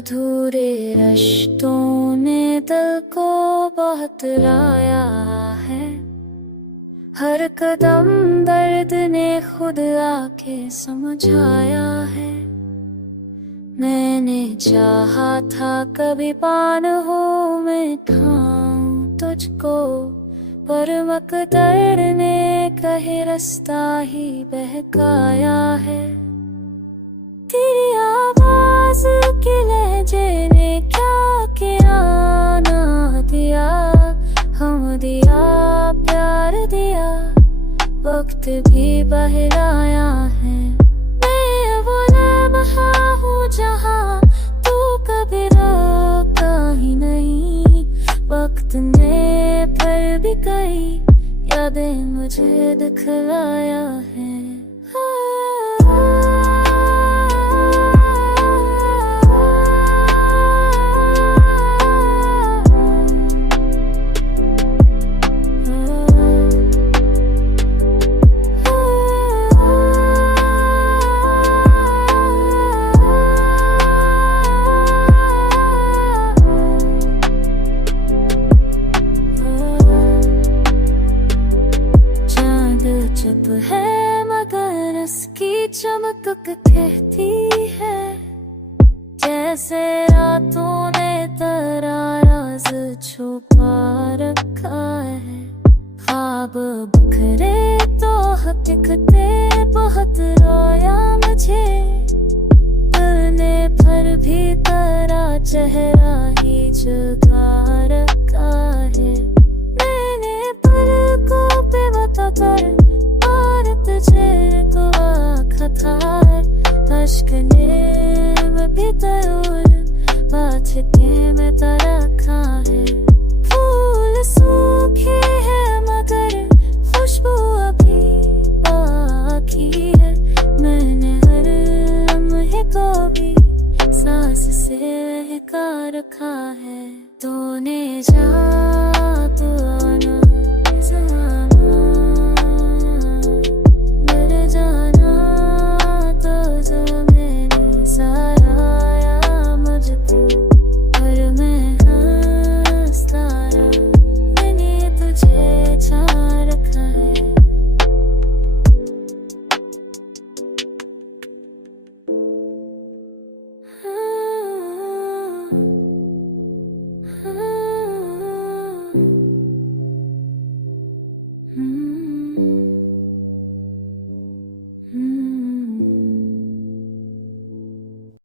अधूरे रिश्तों ने दिल को बहुत लाया है। हर कदम दर्द ने खुद आके समझाया है। मैंने चाहा था कभी पान हो मैं खाऊं तुझको, पर मकदर ने कहीं रास्ता ही बहकाया है। तेरी आवाज के लहजे ने क्या किया ना दिया, हम दिया प्यार दिया, वक्त भी बहलाया है। मैं वो लम्हा हूँ जहाँ तू कभी रोका ही नहीं, वक्त ने फिर भी कई यादें मुझे दिखलाया है। चुप है मगर उसकी चमक कहती है, जैसे रातों ने तेरा राज छुपा रखा है। ख्वाब बिखरे तो हकीकते बहुत रोया मुझे, दिल ने फिर भी तेरा चेहरा ही जगा रखा है। मैंने पलकों पे बता कर तुझे को आँखा था, अश्क ने भी तरूर बात के में रखा है। फूल सूखे हैं मगर खुशबू अभी बाकी है। मैंने हर लम्हे को भी सांस से बहका रखा है। तूने जा